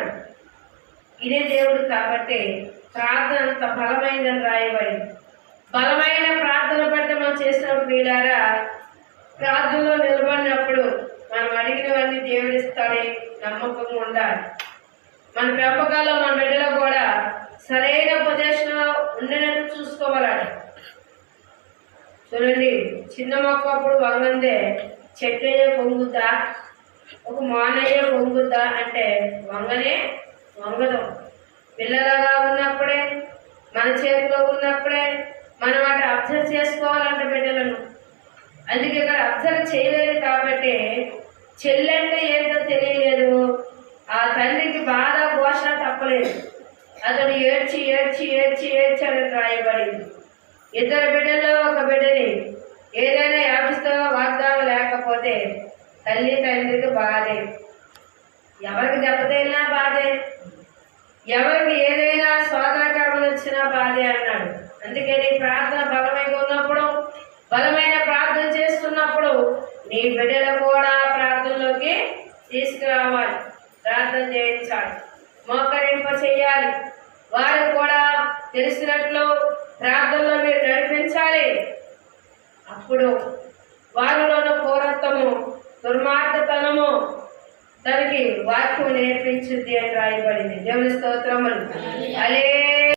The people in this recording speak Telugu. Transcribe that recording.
వింటున్నాడు. ఇదే దేవుడు కాబట్టి ప్రార్థన అంత బలమైందని రాయబడింది. బలమైన ప్రార్థన బట్టి మనం చేసినప్పుడు వీళ్ళారా ప్రార్థనలో నిలబడినప్పుడు మనం అడిగినవన్నీ దేవుడిస్తాడని నమ్మకంగా ఉండాలి. మన పెంపకాల్లో మన బిడ్డలో కూడా సరైన పొజిషన్లో ఉండేటట్టు చూసుకోవాలి. చూడండి, చిన్న మొక్క అప్పుడు వంగందే చెట్టయ్యే పొంగుద్దా, ఒక మానయ్యే పొంగుద్దా అంటే వంగనే వంగదు. పిల్లలుగా ఉన్నప్పుడే మన చేతిలో ఉన్నప్పుడే మనం అటు అబ్జర్వ్ చేసుకోవాలంటే బిడ్డలను. అందుకే ఇక్కడ అబ్జర్వ్ చేయలేదు కాబట్టి చెల్లంటే ఏంటో తెలియలేదు. ఆ తండ్రికి బాధ ఘోష తప్పలేదు. అతడు ఏడ్చి ఏడ్చి ఏడ్చి ఏడ్చాడని రాయబడింది. ఇద్దరు బిడ్డల్లో ఒక బిడ్డని ఏదైనా యాపిస్తో వాగ్దానం లేకపోతే తల్లి తండ్రికి బాధే, ఎవరికి దెబ్బతైనా బాధే, ఎవరికి ఏదైనా స్వాతంత్రం వచ్చినా బాధే అన్నాడు. అందుకని ప్రార్థన బలమైగా ఉన్నప్పుడు, బలమైన ప్రార్థన చేస్తున్నప్పుడు నీ బిడ్డలు కూడా ప్రార్థనలోకి తీసుకురావాలి, ప్రార్థన చేయించాలి, మోకరింప చేయాలి. వారు కూడా తెలిసినట్లు ప్రార్థనలో మీరు నడిపించాలి. అప్పుడు వారిలోని పూర్వత్వము దుర్మార్గతనము దానికి వాక్యం నేర్పించుద్ది అని రాయబడింది. దేవుని స్తోత్రములు. హల్లెలూయా.